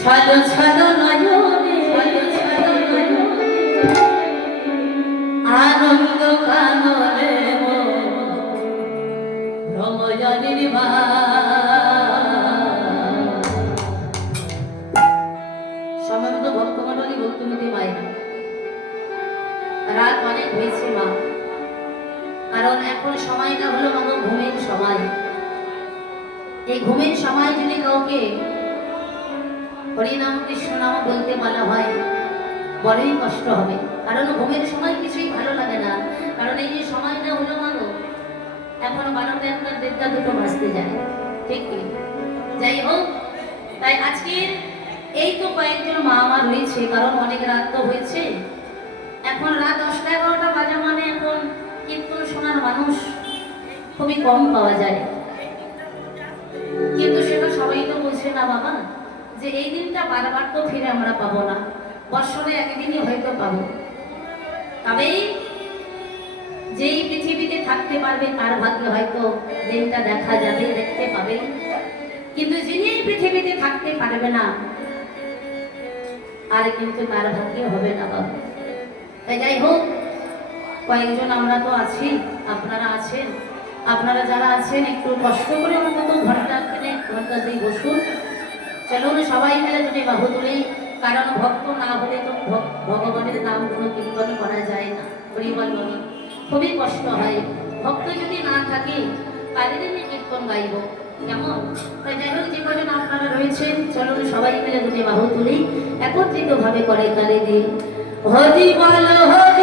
ছলো ছলো নয়নে আনন্দ কাননে ভ্রময় নির্বাণ সমস্ত ভক্তমণ্ডলী ভক্তিমতী মায়ের রাত অনেক হয়েছে মা, কারণ এখন সময়টা হলো মাগো ঘুমের সময়। এই ঘুমের সময় যদি কাউকে হরিনাম কৃষ্ণ নাম বলতে বলা হয় বড়ই কষ্ট হবে, কারণ ঘুমের সময় কিছুই ভালো লাগে না। কারণ এই যে সময়টা হলো মাগো এখন 12টা 1টা 1:30টা 2টো বাজতে যায়, ঠিক কি? যাই হোক, তাই আজকের এই তো কয়েকজন মা আমার রয়েছে, কারণ অনেক রাত তো হয়েছে। এখন রাত 10টা 11টা বাজে মানে এখন কীর্তন শোনার মানুষ খুবই কম পাওয়া যায়। কিন্তু সেটা সবাই তো বলছে না বাবা, যে এই দিনটা বারবার তো ফিরে আমরা পাবো না, বৎসরে একদিনই হয়তো পাবো। তবেই যেই পৃথিবীতে থাকতে পারবে তার ভাগ্যে হয়তো দিনটা দেখা যাবে, দেখতে পাবে। কিন্তু যিনি এই পৃথিবীতে থাকতে পারবে না আর কিন্তু তার ভাগ্যে হবে না বাবা। তাই যাই হোক, কয়েকজন আমরা তো আছি, আপনারা আছেন, আপনারা যারা আছেন একটু কষ্ট করে অন্তত ঘন্টা দিয়ে বসুন। চলুন সবাই মিলে যদি বাহু তুলি, কারণ ভক্ত না হলে তো ভগবানের নাম কোনো কীর্তন করা যায় না। পরিবার বলি খুবই কষ্ট হয়, ভক্ত যদি না থাকে কাদের নিয়ে কীর্তন গাইব কেমন? তাই যাই হোক, যে কজন আপনারা রয়েছেন চলুন সবাই মিলে যদি বাহু তুলি, একত্রিত ভাবে করে কালে দিন হরি বল হরি।